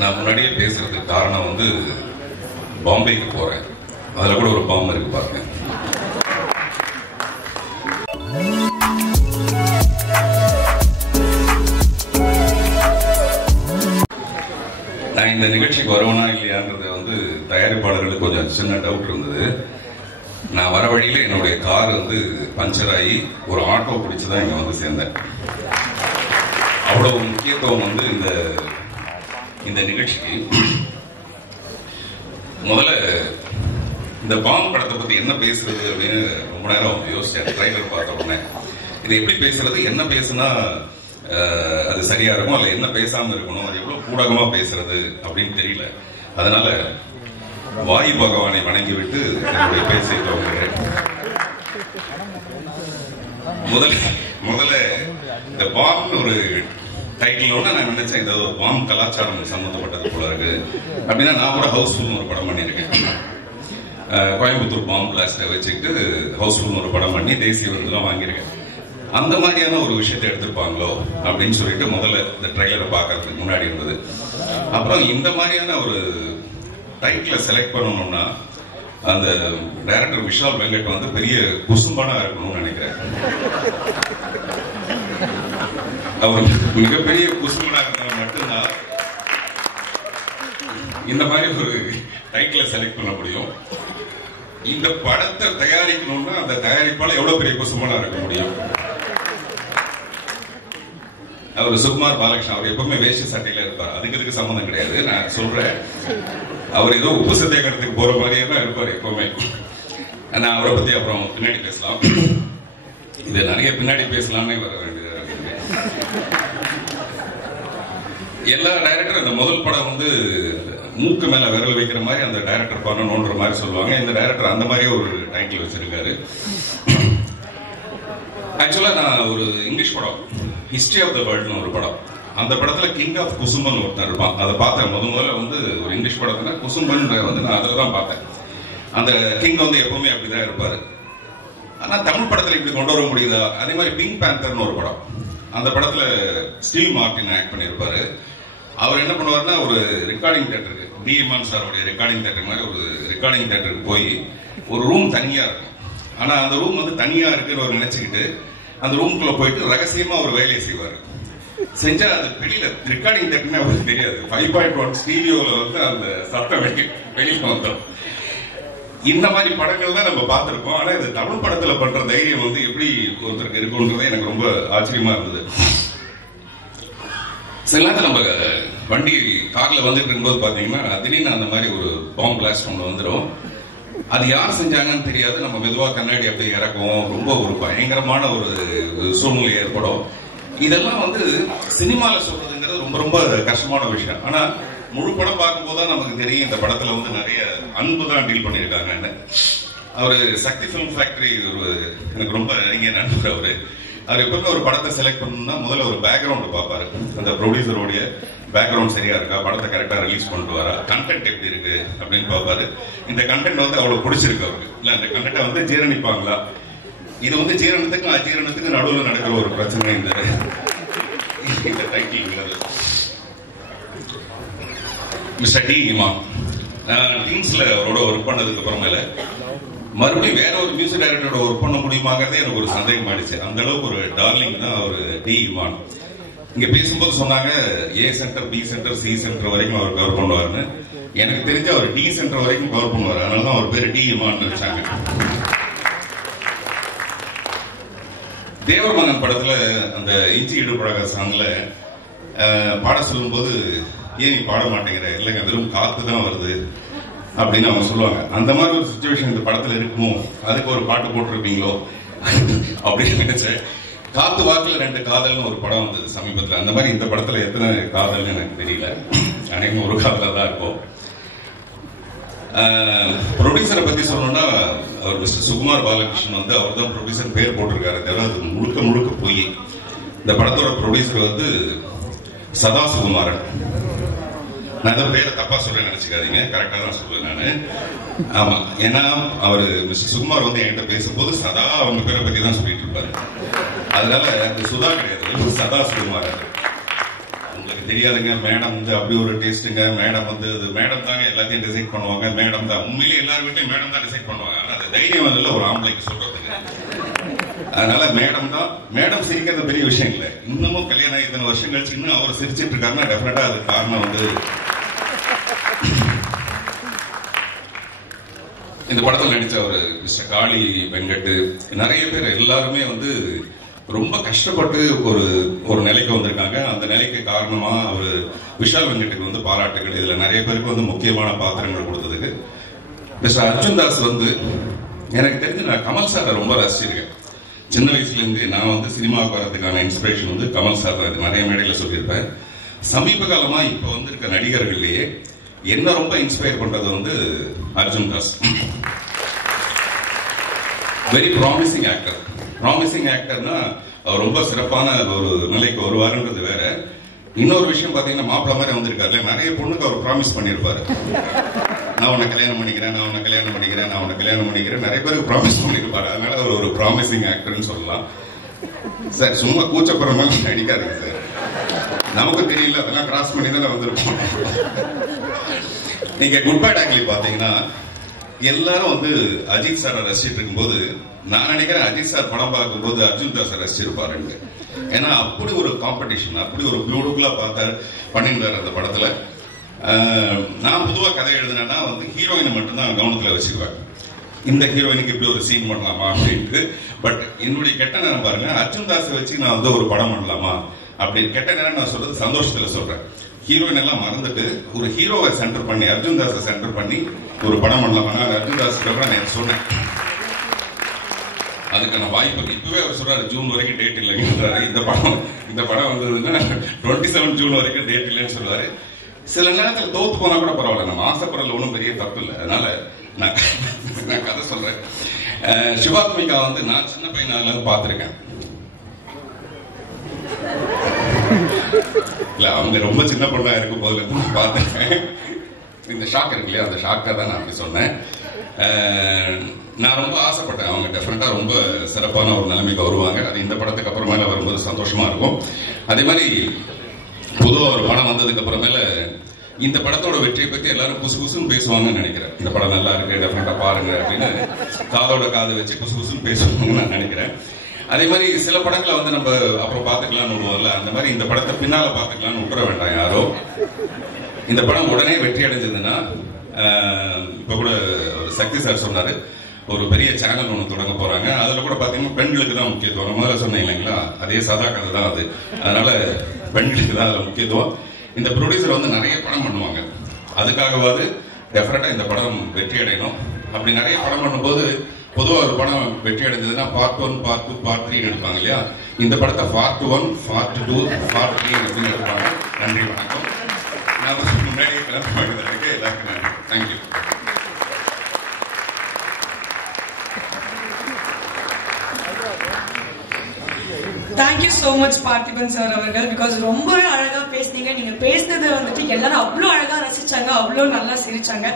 நான் முன்னாடியே பேசுறதுக்கு காரணம் வந்து பாம்பேக்கு போறேன். அதுல கூட ஒரு பாம்பு இருக்கு பாருங்க. நான் இந்த நிகழ்ச்சிக்கு வருவனா இல்லையான்றது வந்து தயாரிப்பாளர்களுக்கு கொஞ்சம் சின்ன டவுட் இருந்தது. நான் வர வழியில என்னுடைய கார் வந்து பஞ்சர் ஆகி ஒரு ஆட்டோ பிடிச்சுதான் இங்க வந்து சேர்ந்தேன். அவ்வளவு முக்கியத்துவம் வந்து இந்த நிகழ்ச்சிக்கு. முதல்ல இந்த பாம்பு படத்தை பத்தி என்ன பேசுறது அப்படின்னு ரொம்ப நேரம் யோசிச்சேன். ட்ரைலர் பார்த்த உடனே இது எப்படி பேசுறது, என்ன பேசுனா அது சரியா இருக்கும், அல்ல என்ன பேசாம இருக்கணும், அது எவ்வளவு கூடகமா பேசுறது அப்படின்னு தெரியல. அதனால வாயு பகவானை வணங்கிவிட்டு என்னுடைய பேச்சை துவங்குகிறேன். முதல்ல இந்த பாம்பு ஒரு டைட்டிலோட நான் நினைச்சேன் இந்த பாம்பு கலாச்சாரம் சம்பந்தப்பட்டது போல இருக்கு அப்படின்னா. நான் கூட ஹவுஸ்ஃபுல் ஒரு படம் பண்ணியிருக்கேன். கோயம்புத்தூர் பாம்பு பிளாஸ்ட வச்சுக்கிட்டு ஹவுஸ்ஃபுல் ஒரு படம் பண்ணி தேசிய விருதுலாம் வாங்கியிருக்கேன். அந்த மாதிரியான ஒரு விஷயத்தை எடுத்திருப்பாங்களோ அப்படின்னு சொல்லிட்டு முதல்ல இந்த ட்ரைலரை பார்க்கறதுக்கு முன்னாடி இருந்தது. அப்புறம் இந்த மாதிரியான ஒரு டைட்டில செலக்ட் பண்ணணும்னா அந்த டைரக்டர் விஷால் வெங்கட் வந்து பெரிய குசும்பனா இருக்கணும்னு நினைக்கிறேன். அவர் மிகப்பெரிய குசும்பனா இருந்தால் மட்டும்தான் இந்த மாதிரி ஒரு டைட்டில செலக்ட் பண்ண முடியும். இந்த படத்தை தயாரிக்கணும்னா அந்த தயாரிப்பால எவ்வளவு பெரிய குசும்பனா இருக்க முடியும். அவர் சுகுமார் பாலகிருஷ்ணன், அவர் எப்பவுமே வேஷ்டி சட்டையில இருப்பார். அதுக்கு சம்பந்தம் கிடையாது. நான் சொல்றேன், அவர் ஏதோ உப்பு சத்தியாகிரகத்துக்கு போற மாதிரியே தான் இருப்பார் எப்பவுமே. நான் அவரை பத்தி அப்புறம் பின்னாடி பேசலாம். இது நிறைய பின்னாடி பேசலாம்னே வர வேண்டியது இருக்கு. எல்லா டைரக்டரும் இந்த முதல் படம் வந்து மூக்கு மேல விரல் வைக்கிற மாதிரி அந்த டைரக்டர் பண்ணணும்ன்ற மாதிரி சொல்லுவாங்க. இந்த டைரக்டர் அந்த மாதிரியே ஒரு டைட்டில் வச்சிருக்காரு. ஆக்சுவலா நான் ஒரு இங்கிலீஷ் படம் ஹிஸ்டரி ஆஃப் த வேர்ல்ட்னு ஒரு படம், அந்த படத்துல கிங் ஆஃப் குசும்பன் ஒருத்தர் இருப்பான். அதை பார்த்தேன் முதல்ல வந்து ஒரு இங்கிலீஷ் படத்துல குசும்பன் வந்து நான் அதில் தான் பார்த்தேன். அந்த கிங் வந்து எப்பவுமே அப்படிதான் இருப்பாரு. ஆனா தமிழ் படத்துல இப்படி கொண்டு வர முடியுதா? அதே மாதிரி பிங்க் பேந்தர்னு ஒரு படம், அந்த படத்துல ஸ்டீவ் மார்டின் ஆக்ட் பண்ணியிருப்பாரு. அவர் என்ன பண்ணுவாருன்னா ஒரு ரெக்கார்டிங் தியேட்டருக்கு, டி இமான் சாரோடைய ரெக்கார்டிங் தியேட்டர் மாதிரி ஒரு ரெக்கார்டிங் தியேட்டருக்கு போய் ஒரு ரூம் தனியா இருக்கும். ஆனா அந்த ரூம் வந்து தனியா இருக்குன்னு அவர் நினைச்சுக்கிட்டு அந்த ரூம்குள்ள போயிட்டு ரகசியமா ஒரு வேலையை செய்வாரு. செஞ்சா அது வெளியில ரெக்கார்டிங் தியேட்டர்னே அவருக்கு தெரியாது. 5.1 ஸ்டீரியோல வந்து அந்த சத்தம் வெளியில வந்துடும். இந்த மாதிரி படங்கள் தான் நம்ம பார்த்திருக்கோம். ஆனா இது தமிழ் படத்துல பண்ற தைரியம் வந்து எப்படி ஒருத்தருக்கு இருக்குன்றதே எனக்கு ரொம்ப ஆச்சரியமா இருந்தது. சில நேரத்தில் நம்ம வண்டி கார்ல வந்துட்டு இருக்கும்போது பாத்தீங்கன்னா திடீர்னு அந்த மாதிரி ஒரு பாம்பு பிளாஸ்ட் ஒன்று வந்துடும். அது யார் செஞ்சாங்கன்னு தெரியாது. நம்ம மெதுவா கண்ணாடி அப்படியே இறக்கும். ரொம்ப ஒரு பயங்கரமான ஒரு சூழ்நிலை ஏற்படும். இதெல்லாம் வந்து சினிமால சொல்றதுங்கிறது ரொம்ப ரொம்ப கஷ்டமான விஷயம். ஆனா முழு படம் பார்க்கும்போதுதான் நமக்கு தெரியும் இந்த படத்துல வந்து நிறைய அன்பு தான் டீல் பண்ணியிருக்காங்கன்னு. அவரு சக்தி பிலிம் ஃபேக்டரி ஒரு எனக்கு ரொம்ப நெருங்கிய நண்பர். அவர் எப்பவுமே ஒரு படத்தை செலக்ட் பண்ணணும்னா முதல்ல ஒரு பேக்ரவுண்ட் பார்ப்பாரு. அந்த ப்ரொடியூசருடைய பேக்ரவுண்ட் சரியா இருக்கா, படத்தை கரெக்டா ரிலீஸ் பண்ணிட்டு வரா, கண்டென்ட் எப்படி இருக்கு அப்படின்னு பார்ப்பாரு. இந்த கண்டென்ட் வந்து அவ்வளவு பிடிச்சிருக்கு அவருக்கு, இல்ல இந்த கண்டென்ட்டை வந்து ஜீரணிப்பாங்களா. இது வந்து ஜீரணத்துக்கும் அஜீரணத்துக்கும் நடுவில் நடக்கிற ஒரு பிரச்சனை இந்த டைட்டில். மிஸ்டர் டி இமான், கிங்ஸ்ல அவரோட ஒர்க் பண்ணதுக்கு அப்புறமேல மறுபடியும் வேற ஒரு மியூசிக் டைரக்டரோட ஒர்க் பண்ண முடியுமாங்கிறதே எனக்கு ஒரு சந்தேகம் ஆயிடுச்சு. அந்த அளவுக்கு ஒரு டார்லிங் தான் ஒரு டி இமான். இங்க பேசும்போது சொன்னாங்க A centre, B centre, C centre வரைக்கும் அவர் கவர் பண்ணுவாருன்னு. எனக்கு தெரிஞ்ச அவர் டி சென்டர் வரைக்கும் கவர் பண்ணுவார். அதனாலதான் அவர் பேரு டி இமான் வச்சாங்க. தேவர் மகன் படத்துல அந்த இஞ்சி இடுபழக சாங்ல பாட சொல்லும் போது ஏன் நீ பாட மாட்டேங்கிற, இல்லைங்க வெறும் காத்து தான் வருது அப்படின்னு அவங்க சொல்லுவாங்க. அந்த மாதிரி ஒரு சிச்சுவேஷன் இந்த படத்துல இருக்குமோ, அதுக்கு ஒரு பாட்டு போட்டிருப்பீங்களோ அப்படின்னு நினைச்சேன். காத்து வாக்குல 2 காதல்னு ஒரு படம் வந்தது சமீபத்தில். அந்த மாதிரி இந்த படத்துல எத்தனை காதல்னு எனக்கு தெரியல, அனைவரும் ஒரு காதல தான் இருக்கும். ப்ரொடியூசரை பத்தி சொல்லணும்னா அவர் மிஸ்டர் சுகுமார் பாலகிருஷ்ணன் வந்து அவர் தான் ப்ரொடியூசர் பேர் போட்டிருக்காரு. அது முழுக்க முழுக்க போய் இந்த படத்தோட ப்ரொடியூசர் வந்து சதா சுகுமாரன். நான் ஏதோ பேரை தப்பா சொல்றேன் நினைச்சுக்காதீங்க, கரெக்டா தான் சொல்லுவேன் நானு. ஆமா, ஏன்னா அவரு மிஸ்டர் சுகுமார் வந்து என்கிட்ட பேசும்போது சதா அவங்க பேரை பத்தி தான் சொல்லிட்டு இருப்பாரு. அதனால அது சுதா கிடையாது, சதா சுகுமார். உங்களுக்கு தெரியாதுங்க, மேடம் வந்து அப்படி ஒரு டேஸ்ட்டுங்க, மேடம் வந்து மேடம் தாங்க எல்லாத்தையும் டிசைட் பண்ணுவாங்க, மேடம் தான் உண்மையிலேயே எல்லாரும் வீட்டையும் மேடம் தான் டிசைட் பண்ணுவாங்க. ஆனா அது தைரியம் வந்து ஒரு ஆம்பளைக்கு சொல்றதுங்க. அதனால மேடம் தான், மேடம் சிரிக்கிறது பெரிய விஷயம் இல்லை. இன்னமும் கல்யாணம் இத்தனை வருஷம் கழிச்சு இன்னும் அவர் சிரிச்சிட்டு இருக்காருன்னா டெஃபினட்டா அது காரணம் வந்து இந்த படத்தில் நடிச்ச ஒரு மிஸ்டர் காளி வெங்கட், நிறைய பேர் எல்லாருமே வந்து ரொம்ப கஷ்டப்பட்டு ஒரு நிலைக்கு வந்திருக்காங்க. அந்த நிலைக்கு காரணமா அவர் விஷால் வெங்கட்டுக்கு வந்து பாராட்டுகள். இதுல நிறைய பேருக்கு வந்து முக்கியமான பாத்திரங்கள் கொடுத்ததுக்கு மிஸ்டர் அர்ஜுன் தாஸ் வந்து எனக்கு தெரிஞ்சு நான் கமல் சாரை ரொம்ப ரசிச்சிருக்கேன். சின்ன வயசுல இருந்து நான் வந்து சினிமாவுக்கு வரதுக்கான இன்ஸ்பிரேஷன் வந்து கமல் சார் தான். நிறைய மேடையில சொல்லியிருப்பேன். சமீப காலமா இப்ப வந்து இருக்க நடிகர்கள்லயே என்ன ரொம்ப இன்ஸ்பயர் பண்றது வந்து Arjun Das. Very promising actor. Promising ஆக்டர்னா அவர் ரொம்ப சிறப்பான ஒரு நிலைக்கு வருவாருன்றது வேற. இன்னொரு விஷயம் பாத்தீங்கன்னா மாப்பிள்ள மாதிரி வந்திருக்காரு. நிறைய பொண்ணுக்கு அவர் ப்ராமிஸ் பண்ணிருப்பாரு. நான் உன்னை கல்யாணம் பண்ணிக்கிறேன், நான் உன்னை கல்யாணம் பண்ணிக்கிறேன், நான் உன்னை கல்யாணம் பண்ணிக்கிறேன், நிறைய பேருக்கு ப்ராமிஸ் பண்ணிருப்பாரு. அதனால அவர் ஒரு ப்ராமிசிங் ஆக்டர்னு சொல்லலாம். சார் சும்மா கூச்சப்படுற மாதிரி நடிக்காதீங்க சார். நமக்கு தெரியல, அதெல்லாம் கிராஸ் பண்ணி தான் வந்திருப்போம். நீங்க குட் பை டாக்லி பாத்தீங்கன்னா எல்லாரும் வந்து அஜித் சாரை ரசிச்சிட்டு இருக்கும்போது நான் நினைக்கிறேன் அஜித் சார் படம் பார்க்கும்போது அர்ஜுன் தாஸ் ரசிச்சிருப்பாரு. ஏன்னா அப்படி ஒரு காம்படிஷன், அப்படி ஒரு பியூட்டிஃபுல்லா பண்ணிருந்தாரு அந்த படத்துல. நான் பொதுவா கதை எழுதுனேன்னா வந்து ஹீரோயினை மட்டும்தான் கவனத்துல வச்சுக்குவேன். இந்த ஹீரோயினுக்கு இப்படி ஒரு சீன் பண்ணலாமா அப்படின்ட்டு. பட் என்னுடைய கெட்ட நேரம் பாருங்க, அர்ஜுன் தாஸை வச்சு நான் வந்து ஒரு படம் பண்ணலாமா அப்படின்னு. கெட்ட நேரம் நான் சொல்றது சந்தோஷத்துல சொல்றேன். ஹீரோயின் எல்லாம் மறந்துட்டு ஒரு ஹீரோவை சென்டர் பண்ணி அர்ஜுன் தாஸை சென்டர் பண்ணி ஒரு படம் பண்ணலாமா. அர்ஜுன் தாஸ் நான் சொன்னேன் அதுக்கான வாய்ப்பு. இப்பவே அவர் சொல்றாரு ஜூன் வரைக்கும் டேட் இல்லைங்கிறாரு. இந்த படம் வந்ததுன்னா 27 ஜூன் வரைக்கும் டேட் இல்லைன்னு சொல்றாரு. சில நேரத்தில் தோத்து போனா கூட பரவாயில்ல, நம்ம ஆசைப்படுறதுல ஒன்றும் பெரிய தப்பு இல்லை. அதனால நான் கதை சொல்றேன். சிவாத்மிகா வந்து நான் சின்ன பையனால பார்த்திருக்கேன். இல்ல அவங்க ரொம்ப சின்ன பொண்ணா இருக்கும் போதுல இருந்து பார்த்திருக்கேன். இந்த ஷாக் இருக்கு இல்லையா, அந்த ஷாக்கா தான் நான் அப்படி சொன்னேன். நான் ரொம்ப ஆசைப்பட்டேன் அவங்க டெஃபினட்டா ரொம்ப சிறப்பான ஒரு நிலைமைக்கு வருவாங்க. அது இந்த படத்துக்கு அப்புறமேல வரும்போது சந்தோஷமா இருக்கும். அதே மாதிரி பொதுவாக ஒரு படம் வந்ததுக்கு அப்புறமேல இந்த படத்தோட வெற்றியை பத்தி எல்லாரும் குசு குசுன்னு பேசுவாங்கன்னு நினைக்கிறேன். இந்த படம் நல்லா இருக்கு, டெஃபினட்டா பாருங்க அப்படின்னு காதோட காது வச்சு குசு குசுன்னு பேசுவாங்கன்னு நான் நினைக்கிறேன். அதே மாதிரி சில படங்களை வந்து நம்ம அப்புறம் பாத்துக்கலாம்னு விடுவோம்ல, அந்த மாதிரி இந்த படத்தை பின்னால பாத்துக்கலாம்னு விட்டுற வேண்டாம் யாரோ. இந்த படம் உடனே வெற்றி அடைஞ்சதுன்னா, இப்ப கூட ஒரு சக்தி சார் சொன்னாரு ஒரு பெரிய சேனல் ஒண்ணு தொடங்க போறாங்க. அதுல கூட பாத்தீங்கன்னா பெண்களுக்கு தான் முக்கியத்துவம். முதல்ல சொன்னேன் இல்லைங்களா, அதே சதா கதை தான் அது. அதனால பெண்களுக்கு தான் அதுல முக்கியத்துவம். இந்த ப்ரொடியூசர் வந்து நிறைய படம் பண்ணுவாங்க. அதுக்காகவாது டெஃபினட்டா இந்த படம் வெற்றி அடையணும். அப்படி நிறைய படம் பண்ணும்போது பொதுவாக ஒரு படம் வெற்றி அடைஞ்சதுன்னா பார்ட் 1, பார்ட் 2, பார்ட் 3 எடுப்பாங்க இல்லையா. இந்த படத்தை பார்ட் 1, பார்ட் 2, பார்ட் 3 அப்படின்னு எடுப்பாங்க. நன்றி, வணக்கம். நான் முன்னாடியே கிளம்ப வேண்டியதற்கு எல்லாருக்கும் நன்றி. Thank you. Thank you so much Parthiban sir அவர்கள். பிகாஸ் ரொம்ப அழகா பேசுனீங்க. நீங்க பேசுனது வந்துட்டு எல்லாரும் அவ்வளவு அழகா ரசிச்சாங்க, அவ்வளவு நல்லா சிரிச்சாங்க.